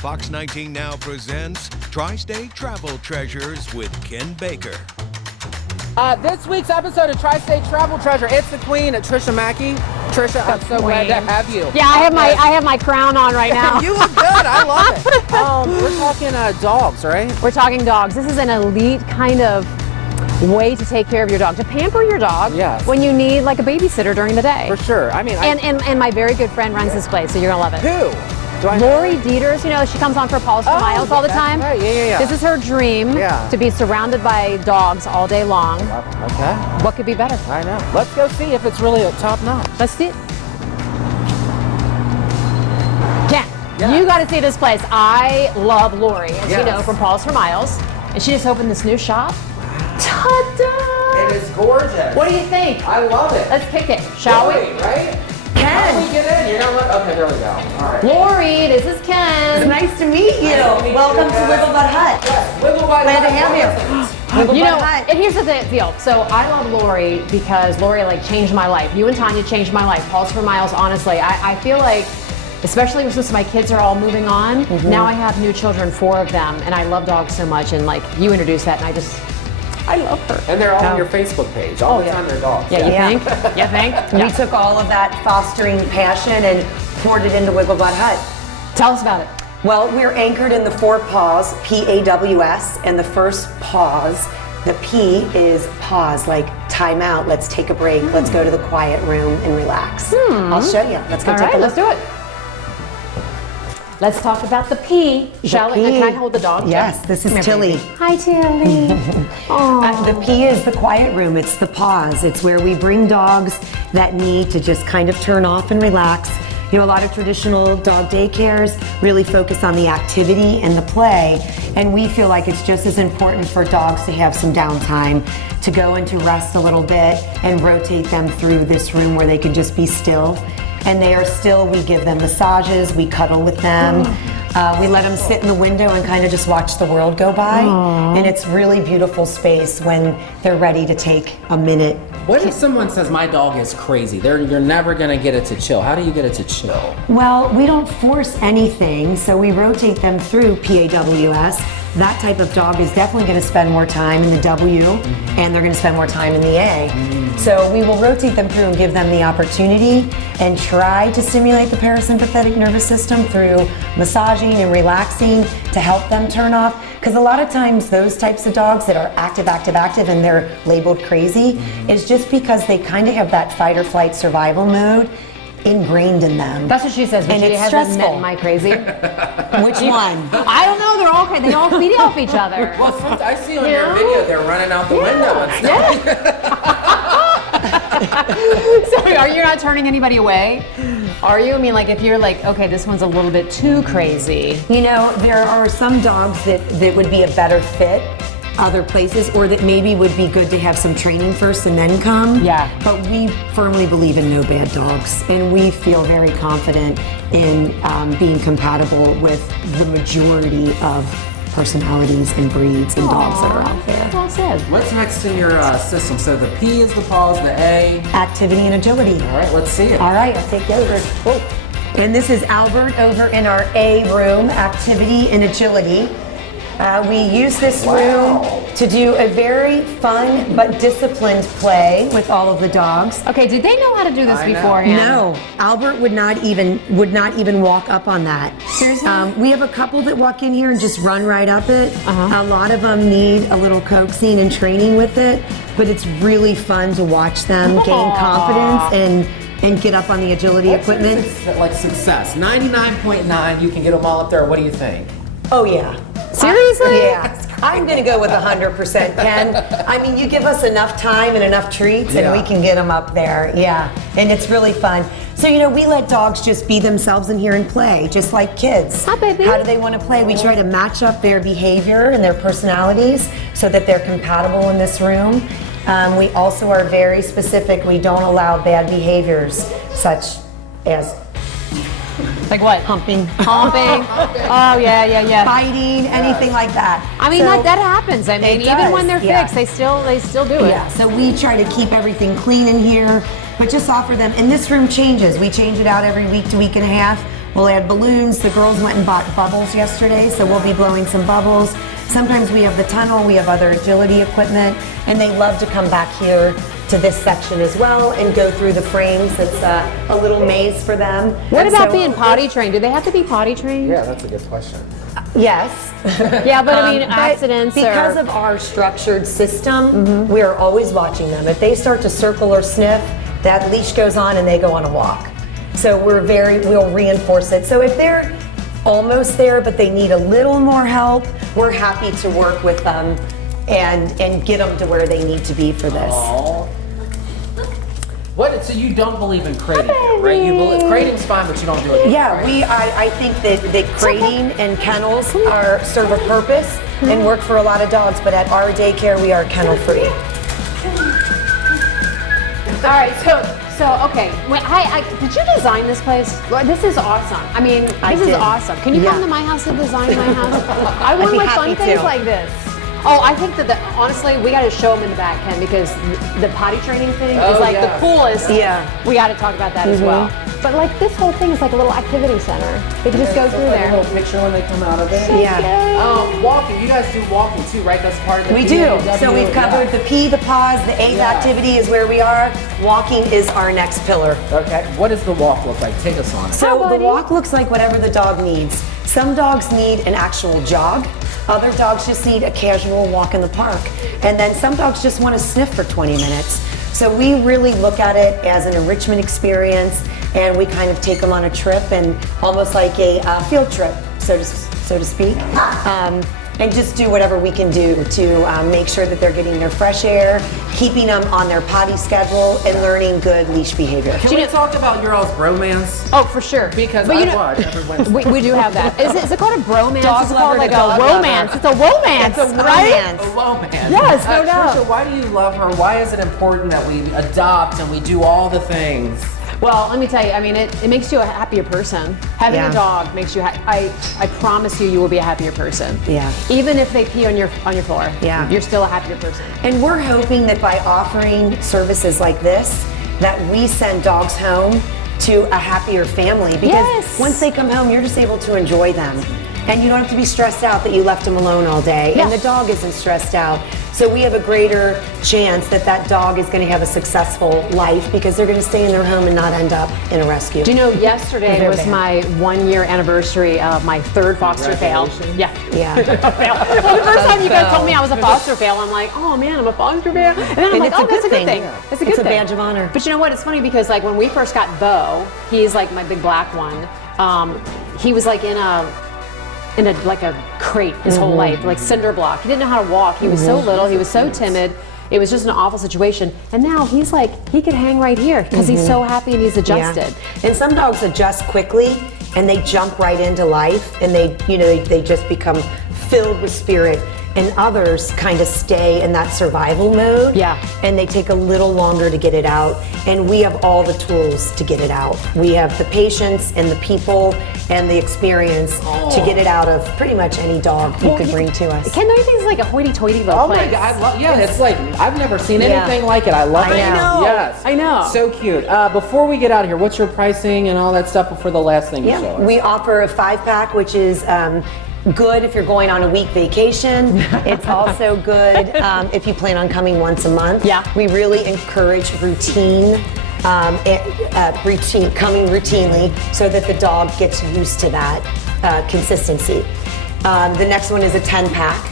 Fox 19 Now presents Tri-State Travel Treasures with Ken Baker. This week's episode of Tri-State Travel Treasure, it's the queen, Tricia Macke. Tricia, I'm so glad to have you. Yeah, I have my crown on right now. You look good. I love it. We're talking dogs, right? We're talking dogs. This is an elite kind of way to take care of your dog, to pamper your dog when you need like a babysitter during the day. For sure. I mean, and my very good friend runs this place, so you're gonna love it. Who? Lori Dieters, you know, she comes on for Paws for Miles all the time. Right. Yeah. This is her dream, to be surrounded by dogs all day long. Okay. What could be better? I know. Let's go see if it's really a top notch. Let's see it. Ken, you got to see this place. I love Lori, as you know, from Paws for Miles. And she just opened this new shop. Ta-da! It is gorgeous. What do you think? I love it. Let's kick it, shall we? Right? Ken. How do we get in? You're gonna look. Okay, there we go. All right. Lori, this is Ken. It's nice to meet you. Welcome to WiggleButt Hut. Yes, WiggleButt Glad to have you. You know, Hut. and here's the deal. So I love Lori because Lori like changed my life. You and Tanya changed my life. Paws for Miles, honestly. I feel like, especially since my kids are all moving on, now I have new children, 4 of them, and I love dogs so much. And like you introduced that, and I love her. And they're all on your Facebook page. All the time they're dogs. Yeah, you think? You think? We took all of that fostering passion and poured it into WiggleButt Hut. Tell us about it. Well, we're anchored in the 4 paws, P-A-W-S, and the first pause, the P is pause, like time out, let's take a break, let's go to the quiet room and relax. I'll show you. Let's go take a look. Let's do it. Let's talk about the P, shall we? Can I hold the dog? Yes, this is Tilly. Hi, Tilly. The P is the quiet room. It's the pause. It's where we bring dogs that need to just kind of turn off and relax. You know, a lot of traditional dog daycares really focus on the activity and the play, and we feel like it's just as important for dogs to have some downtime, to go into rest a little bit and rotate them through this room where they can just be still. And they are still, we give them massages, we cuddle with them, we let them sit in the window and kind of just watch the world go by. And it's really beautiful space when they're ready to take a minute. What if someone says my dog is crazy? You're never gonna get it to chill. How do you get it to chill? Well, we don't force anything, so we rotate them through PAWS. That type of dog is definitely going to spend more time in the W, and they're going to spend more time in the A. So we will rotate them through and give them the opportunity and try to stimulate the parasympathetic nervous system through massaging and relaxing to help them turn off. Because a lot of times those types of dogs that are active, and they're labeled crazy is just because they kind of have that fight or flight survival mode ingrained in them. That's what she says, but and she it's hasn't stressful. met my crazy. Which one? I don't know, they're all crazy. They all feed off each other. Well, I see on your video they're running out the window and stuff. So are you not turning anybody away? Are you? I mean, like if you're like, okay, this one's a little bit too crazy. You know, there are some dogs that would be a better fit other places, or that maybe would be good to have some training first and then come. Yeah. But we firmly believe in no bad dogs, and we feel very confident in being compatible with the majority of personalities and breeds and dogs that are out there. Well said. What's next in your system? So the P is the paws, the A. Activity and agility. All right, let's see it. All right, I'll take you over. Oh. And this is Albert over in our A room, activity and agility. We use this room to do a very fun but disciplined play with all of the dogs. Okay, did they know how to do this beforehand? No, Albert would not even walk up on that. Seriously? We have a couple that walk in here and just run right up it. A lot of them need a little coaxing and training with it, but it's really fun to watch them gain confidence and get up on the agility equipment. Like success, 99.9, you can get them all up there. What do you think? Oh yeah. Seriously? Yeah. I'm going to go with 100%, Ken. I mean, you give us enough time and enough treats and we can get them up there. Yeah. And it's really fun. So, you know, we let dogs just be themselves in here and play, just like kids. Hi, baby. How do they want to play? We try to match up their behavior and their personalities so that they're compatible in this room. We also are very specific. We don't allow bad behaviors such as like what? Humping. Oh, yeah. Fighting, anything like that. I mean, that happens. I mean, even when they're fixed, they still do it. Yeah, so we try to keep everything clean in here, but just offer them, and this room changes. We change it out every week to week and a half. We'll add balloons. The girls went and bought bubbles yesterday, so we'll be blowing some bubbles. Sometimes we have the tunnel, we have other agility equipment, and they love to come back here to this section as well and go through the frames. It's a little maze for them. What about being potty trained? Do they have to be potty trained? Yeah, that's a good question. Yes. Yeah, but I mean, But accidents because or... of our structured system, we are always watching them. If they start to circle or sniff, that leash goes on and they go on a walk. So we'll reinforce it. So if they're almost there but they need a little more help, we're happy to work with them and get them to where they need to be for this. Aww. What? So you don't believe in crating, right? You believe crating's fine, but you don't do it. Yeah, right? I think that crating and kennels serve a purpose and work for a lot of dogs, but at our daycare we are kennel free. All right, so okay. Did you design this place? Well, this is awesome. I mean, this is awesome. Can you come to my house and design my house? I want my fun things like this. Oh, I think that honestly, we got to show them in the back, Ken, because the potty training thing is like the coolest. Yeah. We got to talk about that as well. But like this whole thing is like a little activity center. They can just go through there. A little picture when they come out of it. Yeah. Walking. You guys do walking too, right? That's part of the We do. So we've covered the P, the pause, the A activity is where we are. Walking is our next pillar. Okay. What does the walk look like? Take us on it. So the walk looks like whatever the dog needs. Some dogs need an actual jog. Other dogs just need a casual walk in the park. And then some dogs just want to sniff for 20 minutes. So we really look at it as an enrichment experience, and we kind of take them on a trip and almost like a field trip, so to speak. And just do whatever we can do to make sure that they're getting their fresh air, keeping them on their potty schedule, and learning good leash behavior. Can we talk about your all's bromance? Oh, for sure. Because but I watch every Wednesday. we do have that. Is it called a bromance? Dog Is it called lover like to a dog romance? lover. It's a romance, It's a right? romance. A romance. Yes, no doubt. Tricia, why do you love her? Why is it important that we adopt and we do all the things? Well, let me tell you, I mean, it makes you a happier person. Having a dog makes you, I promise you will be a happier person. Yeah. Even if they pee on your floor, you're still a happier person. And we're hoping that by offering services like this, that we send dogs home to a happier family. Because once they come home, you're just able to enjoy them. And you don't have to be stressed out that you left them alone all day. And the dog isn't stressed out. So we have a greater chance that that dog is going to have a successful life because they're going to stay in their home and not end up in a rescue. Do you know, yesterday was my 1-year anniversary of my 3rd foster fail. Yeah. Well, the first time you guys told me I was a foster fail, I'm like, oh man, I'm a foster fail. And then I'm like, oh, that's a good thing. That's a good thing. It's a badge of honor. But you know what? It's funny because like when we first got Bo, he's like my big black one. He was like in a crate his whole life, like cinder block. He didn't know how to walk. He was so little. He was so timid. It was just an awful situation. And now he's like, he could hang right here because he's so happy and he's adjusted. And some dogs adjust quickly and they jump right into life and they just become filled with spirit. And others kind of stay in that survival mode. And they take a little longer to get it out. And we have all the tools to get it out. We have the patience and the people and the experience to get it out of pretty much any dog you could bring to us. Ken, don't you think it's like a hoity-toity little place? Oh my God, it's like, I've never seen anything like it. I love it. I know. Yes. I know. So cute. Before we get out of here, what's your pricing and all that stuff before the last thing you show us? We offer a 5-pack, which is good if you're going on a week vacation. It's also good if you plan on coming once a month. We really encourage routine, coming routinely so that the dog gets used to that consistency. The next one is a 10-pack,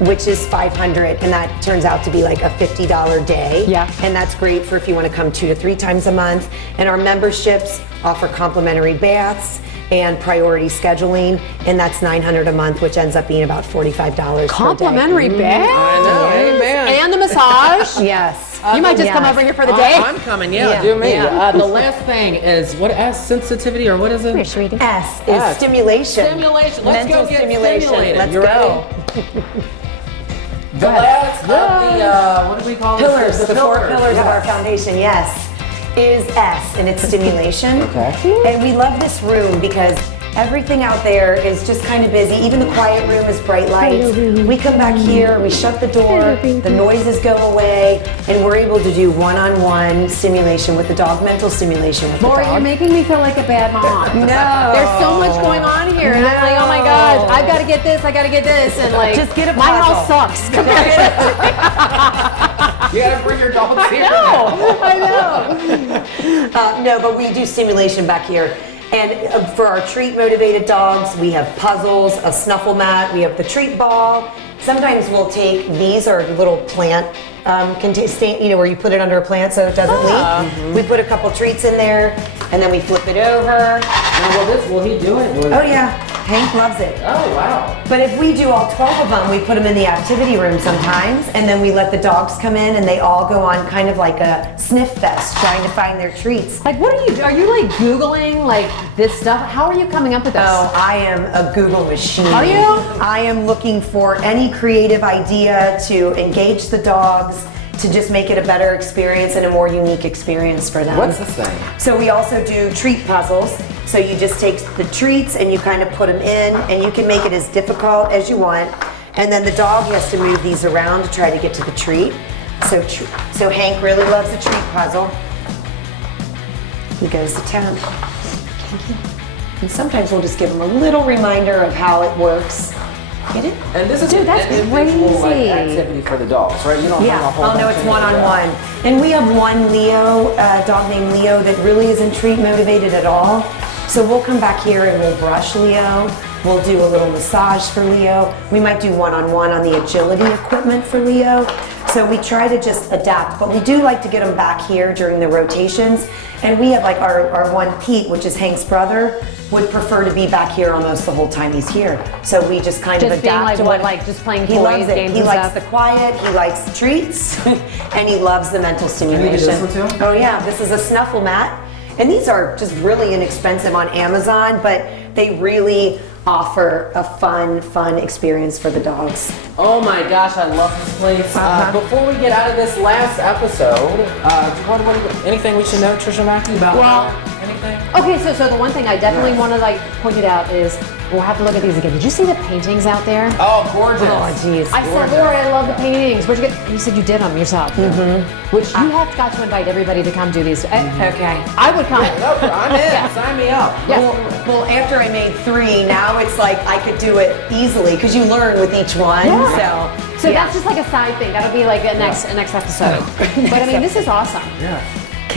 which is $500, and that turns out to be like a $50 day. And that's great for if you want to come 2 to 3 times a month. And our memberships offer complimentary baths and priority scheduling, and that's $900 a month, which ends up being about $45 Complimentary per day. baths? I know, amen. And the massage? Yes. You might just come over here for the day. I'm coming, do me. The last thing is, what S, sensitivity, or what is it? S is stimulation. Stimulation. Let's Mental go get stimulation. stimulated. Let's You go. The last of the, what do we call Pillars, this? the 4 pillars of our foundation, is S, and it's stimulation. And we love this room because Everything out there is just kind of busy. Even the quiet room is bright lights. We come back here, we shut the door, the noises go away, and we're able to do one-on-one stimulation with the dog, mental stimulation with Lori, the dog. you're making me feel like a bad mom. No. There's so much going on here, and I'm like, oh my gosh, I've got to get this, I got to get this, and like, Just get a my puzzle. house sucks. You gotta bring your dogs here. I know. No, but we do stimulation back here. And for our treat motivated dogs, we have puzzles, a snuffle mat, we have the treat ball. Sometimes we'll take, these are little plant where you put it under a plant so it doesn't leak. We put a couple treats in there and then we flip it over. Will he do it? Oh yeah, Hank loves it. Oh, wow. But if we do all 12 of them, we put them in the activity room sometimes, and then we let the dogs come in and they all go on kind of like a sniff fest trying to find their treats. Like, what are you like Googling like this stuff? How are you coming up with this? Oh, I am a Google machine. Are you? I am looking for any creative idea to engage the dogs, to just make it a better experience and a more unique experience for them. What's this thing? So we also do treat puzzles. So you just take the treats and you kind of put them in, and you can make it as difficult as you want. And then the dog has to move these around to try to get to the treat. So Hank really loves the treat puzzle. He goes to town. And sometimes we'll just give him a little reminder of how it works. Get it? And this is Dude, that's an individual crazy. activity for the dogs, right? You don't have a whole Oh no, bunch it's of one-on-one. And we have one Leo, dog named Leo, that really isn't treat motivated at all. So we'll come back here and we'll brush Leo. We'll do a little massage for Leo. We might do one-on-one on the agility equipment for Leo. So we try to just adapt, but we do like to get them back here during the rotations. And we have like our one Pete, which is Hank's brother, would prefer to be back here almost the whole time he's here. So we just kind of Just being adapt like to what, like just playing he toys, loves it. games He and likes stuff? the quiet, he likes the treats, and he loves the mental you do stimulation. this one too? Oh yeah, this is a snuffle mat. And these are just really inexpensive on Amazon, but they really offer a fun experience for the dogs. Oh my gosh, I love this place. Before we get out of this last episode, anything we should know, Tricia Macke, about anything? Okay, so the one thing I definitely want to like point it out is we'll have to look at these again. Did you see the paintings out there? Oh, gorgeous. Oh geez. I said, Lori, I love the paintings. Where'd you get? You said you did them yourself. Which you have got to invite everybody to come do these. Okay. I would come. No, I'm in. Sign me up. Yes. Well, after I made 3, now it's like I could do it easily because you learn with each one. Yeah. So yeah. that's just like a side thing. That'll be like a next episode. But I mean, this is awesome. Yeah.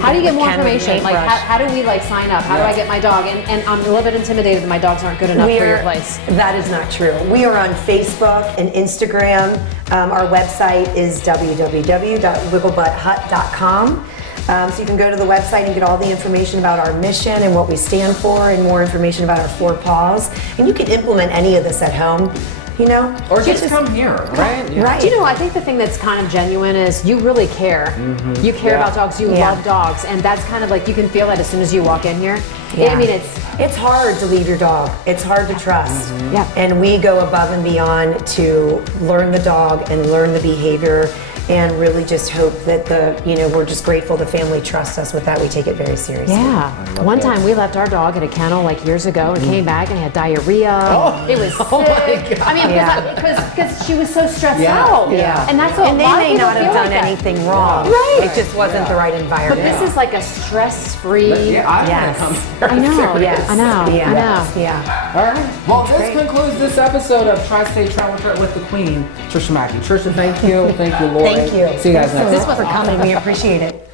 How do you get more Ken with information? Like, paintbrush. how do we like sign up? How do I get my dog? And I'm a little bit intimidated that my dogs aren't good enough for your place. That is not true. We are on Facebook and Instagram. Our website is www.WiggleButtHut.com. So you can go to the website and get all the information about our mission and what we stand for, and more information about our 4 paws. And you can implement any of this at home, you know? Or just come here, right? Yeah. Right. Do you know, I think the thing that's kind of genuine is you really care. You care about dogs, you love dogs, and that's kind of like, you can feel that as soon as you walk in here. Yeah. I mean, it's hard to leave your dog. It's hard to trust. Yeah. And we go above and beyond to learn the dog and learn the behavior, and really just hope that we're just grateful the family trusts us with that. We take it very seriously. yeah. One time we left our dog at a kennel like years ago and came back and had diarrhea. It was sick. Oh my God. I mean, because she was so stressed out. Yeah. And that's what And a they lot of may people not have feel done like that. anything wrong. Right. It just wasn't the right But environment. this is like a stress-free. Yeah, I Yes. want to come here. I know. Yes. I know. Yeah. I know. Yeah. All right. Well, this concludes this episode of Tri-State Travel Trip with the Queen, Tricia Macke. Tricia, thank you. Thank you, Lori. Thank you. See you guys next time. Thanks for coming. We appreciate it.